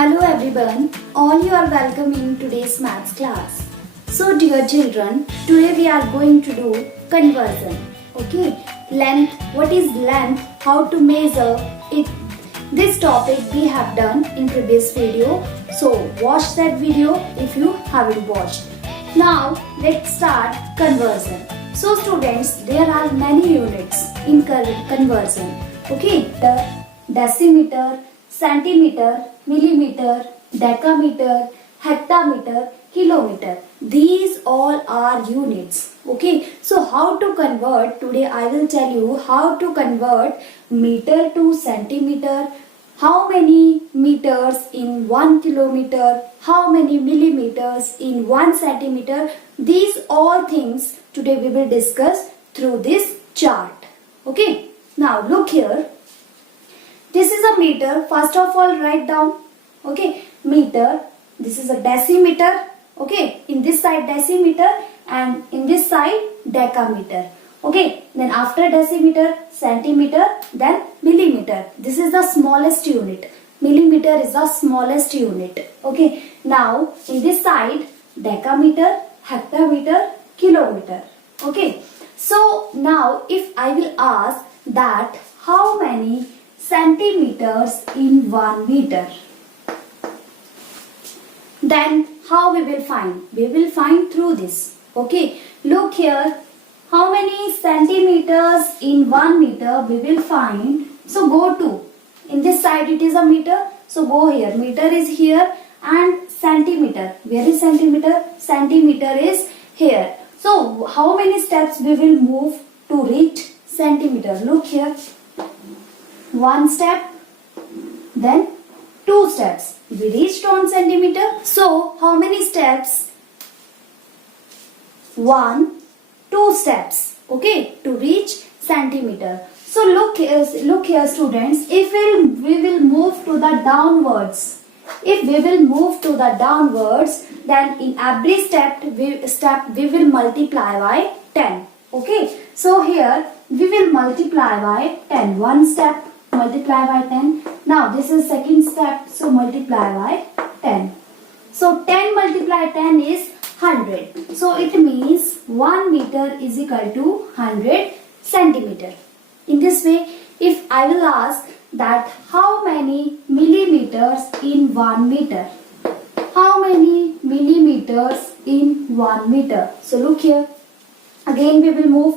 Hello everyone, all you are welcome in today's maths class. So dear children, today we are going to do conversion. Okay, length, what is length, how to measure it. This topic we have done in previous video. So watch that video if you haven't watched. Now let's start conversion. So students, there are many units in conversion. Okay, the decimeter, centimeter, millimeter, decameter, hectameter, kilometer. These all are units. Okay, so how to convert? Today I will tell you how to convert meter to centimeter, how many meters in 1 kilometer, how many millimeters in 1 centimeter. These all things today we will discuss through this chart. Okay, now look here. This is a meter. First of all, write down. Okay, meter. This is a decimeter. Okay, in this side decimeter and in this side decameter. Okay, then after decimeter, centimeter, then millimeter. This is the smallest unit. Millimeter is the smallest unit. Okay, now in this side, decameter, hectameter, kilometer. Okay, so now if I will ask that how many centimeters in 1 meter, then how we will find? We will find through this. Okay, look here, how many centimeters in 1 meter we will find. So go to, in this side it is a meter, so go here, meter is here and centimeter, where is centimeter? Centimeter is here. So how many steps we will move to reach centimeter? Look here, 1 step, then 2 steps. We reached 1 centimeter. So how many steps? 1, 2 steps. Okay, to reach centimeter. So look here students, if we will move to the downwards. If we will move to the downwards, then in every step we will multiply by 10. Okay, so here we will multiply by 10. 1 step, multiply by 10. Now this is second step, so multiply by 10. So 10 multiply 10 is 100. So it means 1 meter is equal to 100 centimeter. In this way, if I will ask that how many millimeters in 1 meter? How many millimeters in 1 meter? So look here. Again we will move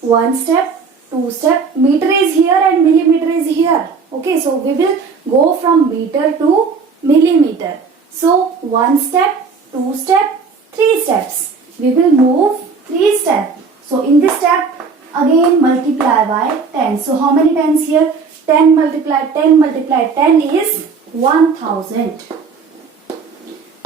1 step, 2 step. Meter is here and millimeter is here. Okay, so we will go from meter to millimeter. So 1 step, 2 step, 3 steps. We will move 3 steps. So in this step, again multiply by 10. So how many times here? 10 multiply 10 is 1000.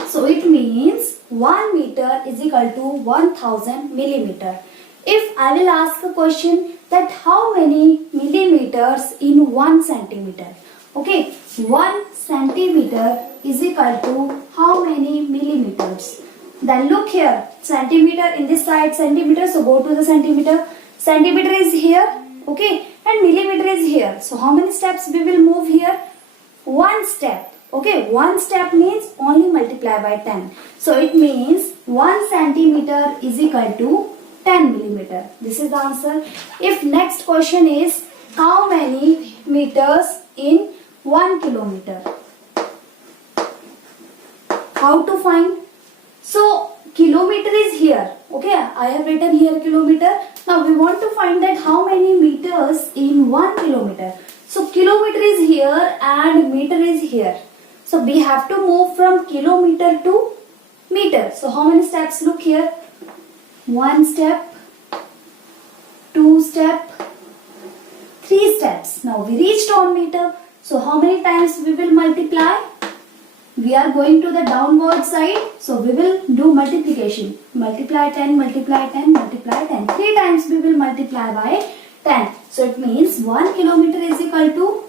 So it means 1 meter is equal to 1000 millimeter. If I will ask a question that how many millimeters in 1 centimeter? Okay, 1 centimeter is equal to how many millimeters? Then look here, centimeter in this side, centimeter, so go to the centimeter. Centimeter is here, okay, and millimeter is here. So how many steps we will move here? 1 step. Okay, 1 step means only multiply by 10. So it means 1 centimeter is equal to 10 millimeter. This is the answer. If next question is how many meters in 1 kilometer? How to find? So kilometer is here. Okay, I have written here kilometer. Now we want to find that how many meters in 1 kilometer. So kilometer is here and meter is here. So we have to move from kilometer to meter. So how many steps? Look here. 1 step, 2 step, 3 steps. Now we reached 1 meter. So how many times we will multiply? We are going to the downward side. So we will do multiplication. Multiply 10, multiply 10, multiply 10. 3 times we will multiply by 10. So it means 1 kilometer is equal to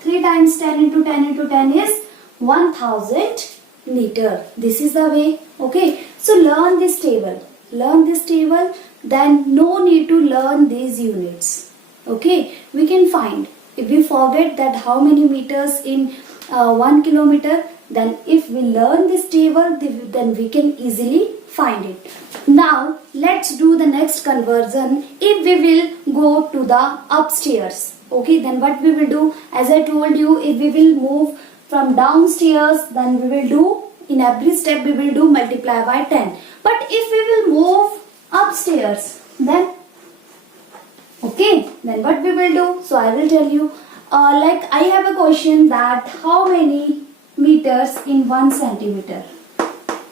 3 times 10 into 10 into 10 is 1000 meter. This is the way. Okay. So learn this table. Learn this table. Then no need to learn these units. Okay. We can find. If we forget that how many meters in 1 kilometer, Then if we learn this table, then we can easily find it. Now let's do the next conversion. If we will go to the upstairs, okay, then what we will do, as I told you, if we will move from downstairs, then we will do, in every step we will do multiply by 10. But if we will move upstairs, then okay, then what we will do? So I will tell you, like I have a question that how many meters in 1 centimeter?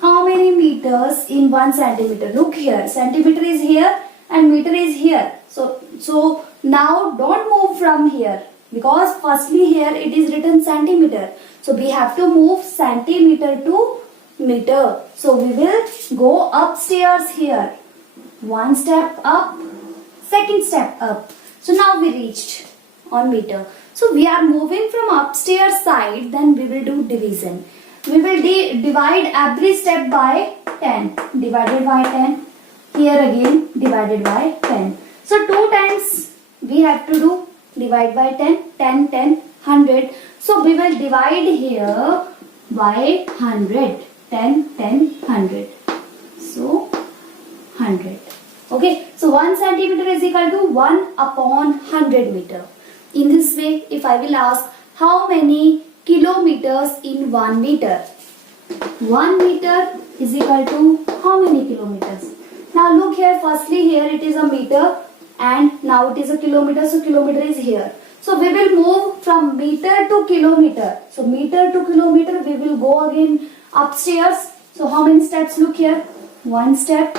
How many meters in 1 centimeter? Look here, centimeter is here and meter is here. So now don't move from here, because firstly here it is written centimeter. So we have to move centimeter to meter. So we will go upstairs here. One step up, second step up. So now we reached on meter. So we are moving from upstairs side, then we will do division. We will divide every step by 10. Divided by 10. Here again divided by 10. So 2 times we have to do divide by 10. 10, 10, 100. So we will divide here by 100. 10, 10, 100. So 100. Okay. So 1 centimeter is equal to 1 upon 100 meter. In this way, if I will ask how many kilometers in 1 meter? 1 meter is equal to how many kilometers? Now look here, firstly here it is a meter and now it is a kilometer, so kilometer is here. So we will move from meter to kilometer. So meter to kilometer, we will go again upstairs. So how many steps? Look here, 1 step,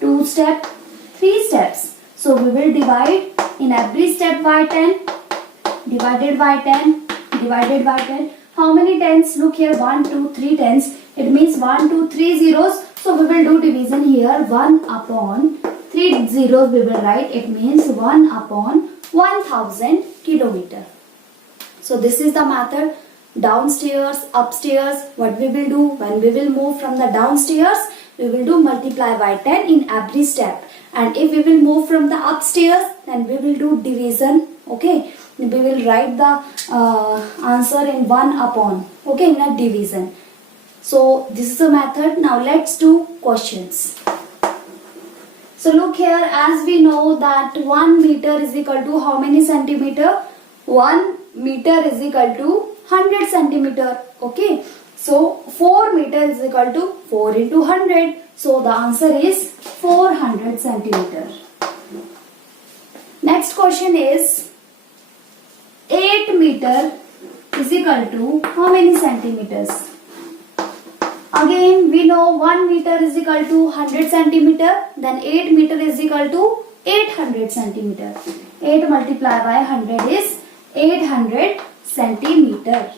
2 step, 3 steps. So we will divide in every step by 10, divided by 10, divided by 10. How many tens? Look here, 1, 2, 3 tens. It means 1, 2, 3 zeros. So we will do division here. 1 upon 3 zeros we will write. It means 1 upon 1000 kilometer. So this is the method. Downstairs, upstairs. What we will do when we will move from the downstairs, we will do multiply by 10 in every step. And if we will move from the upstairs, then we will do division. Okay, we will write the answer in 1 upon, okay, in a division. So this is the method. Now let's do questions. So look here, as we know that 1 meter is equal to how many centimeter? 1 meter is equal to 100 centimeter. Okay, so 4 meter is equal to 4 into 100. So the answer is 400 centimeter. Next question is 8 meter is equal to how many centimeters? Again we know 1 meter is equal to 100 centimeter, then 8 meter is equal to 800 centimeter. 8 multiplied by 100 is 800 centimeter.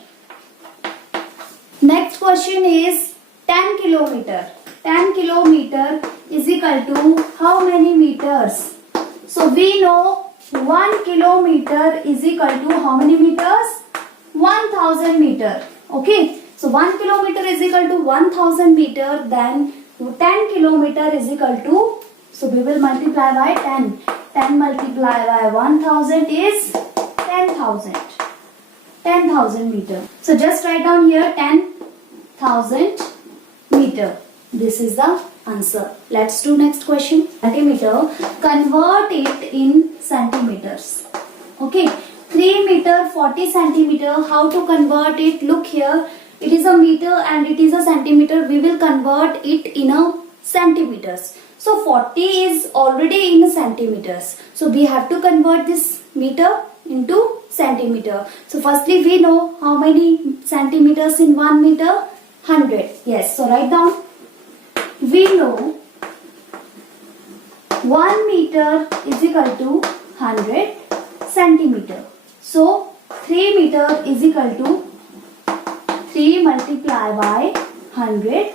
Next question is 10 kilometer. 10 kilometer is equal to how many meters? So we know 1 kilometer is equal to how many meters? 1000 meter. Okay. So 1 kilometer is equal to 1000 meter. Then 10 kilometer is equal to, so we will multiply by 10. 10 multiplied by 1000 is 10,000. 10,000 meter. So just write down here 10,000 meter. This is the answer. Let's do next question. Centimeter. Convert it in centimeters. Okay. 3 meter 40 centimeter. How to convert it? Look here. It is a meter and it is a centimeter. We will convert it in a centimeters. So 40 is already in centimeters. So we have to convert this meter into centimeter. So firstly we know how many centimeters in 1 meter? 100. Yes. So write down. We know 1 meter is equal to 100 centimeter. So 3 meter is equal to 3 multiplied by 100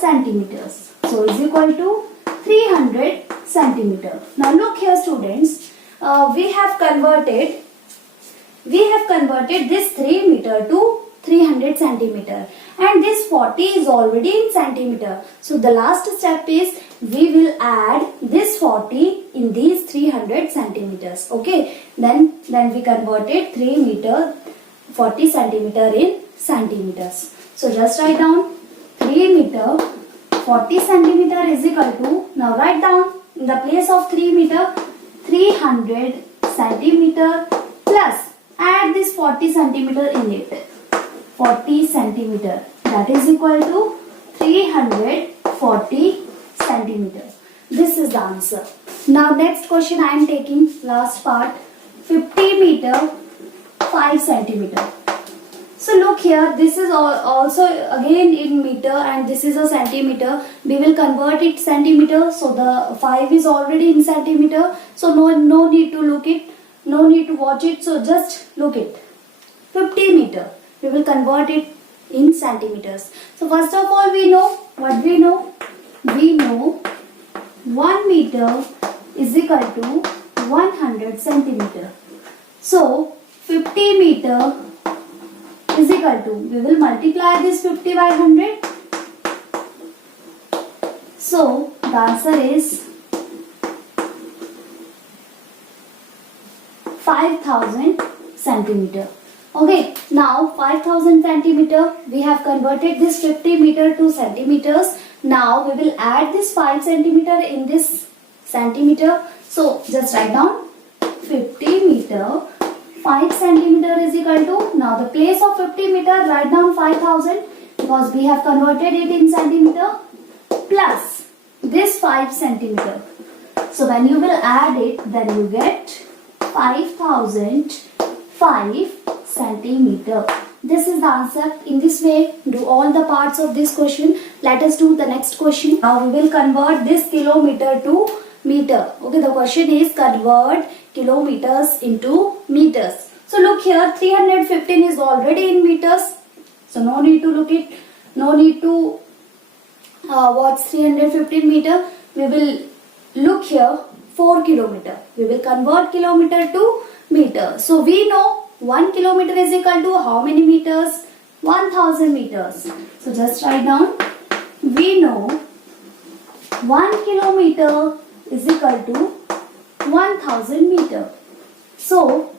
centimeters. So is equal to 300 centimeter. Now look here students, we have converted this 3 meter to 300 centimeter and this 40 is already in centimeter. So the last step is we will add this 40 in these 300 centimeters. Okay, then we converted 3 meter 40 centimeter in centimeters. So just write down 3 meter 40 centimeter is equal to, now write down in the place of 3 meter 300 centimeter plus add this 40 centimeter in it. 40 centimeter, that is equal to 340 centimeter. This is the answer. Now next question I am taking, last part, 50 meter 5 centimeter. So look here, this is also again in meter and this is a centimeter. We will convert it centimeter. So the 5 is already in centimeter. So no need to look it, no need to watch it. So just look it. 50 meter. We will convert it in centimeters. So first of all we know, what we know? We know 1 meter is equal to 100 centimeter. So 50 meter is equal to, we will multiply this 50 by 100. So the answer is 5000 centimeter. Okay, now 5000 centimeter, we have converted this 50 meter to centimeters. Now we will add this 5 centimeter in this centimeter. So just write down 50 meter 5 centimeter is equal to, now the place of 50 meter write down 5000 because we have converted it in centimeter plus this 5 centimeter. So when you will add it, then you get 5005 centimeter. This is the answer. In this way, do all the parts of this question. Let us do the next question. Now we will convert this kilometer to meter. Okay, the question is convert kilometers into meters. So look here, 315 is already in meters. So no need to look it. No need to watch 315 meter. We will look here 4 kilometer. We will convert kilometer to meter. So we know 1 kilometer is equal to how many meters? 1000 meters. So just write down. We know 1 kilometer is equal to 1000 meter. So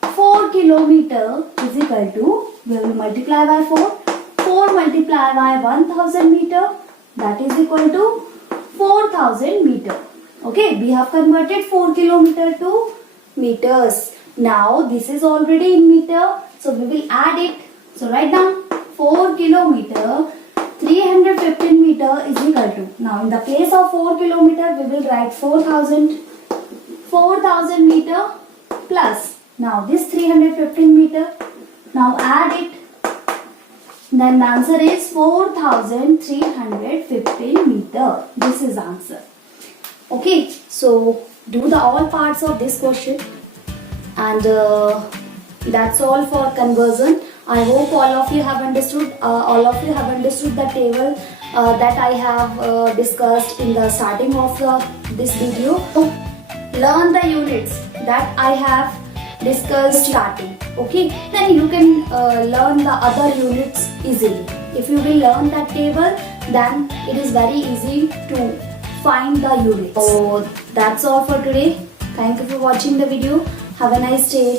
4 kilometer is equal to, we will multiply by 4. 4 multiplied by 1000 meter, that is equal to 4000 meter. Okay, we have converted 4 kilometer to meters. Now this is already in meter, so we will add it. So write down 4 kilometer 315 meter is equal to, now in the place of 4 kilometer we will write 4000 meter plus, now this 315 meter, now add it, then the answer is 4315 meter. This is answer. Okay, so do the all parts of this question, and that's all for conversion. I hope all of you have understood. The table that I have discussed in the starting of this video. So, learn the units that I have discussed starting. Okay, then you can learn the other units easily. If you will learn that table, then it is very easy to find the units. So that's all for today. Thank you for watching the video. Have a nice day.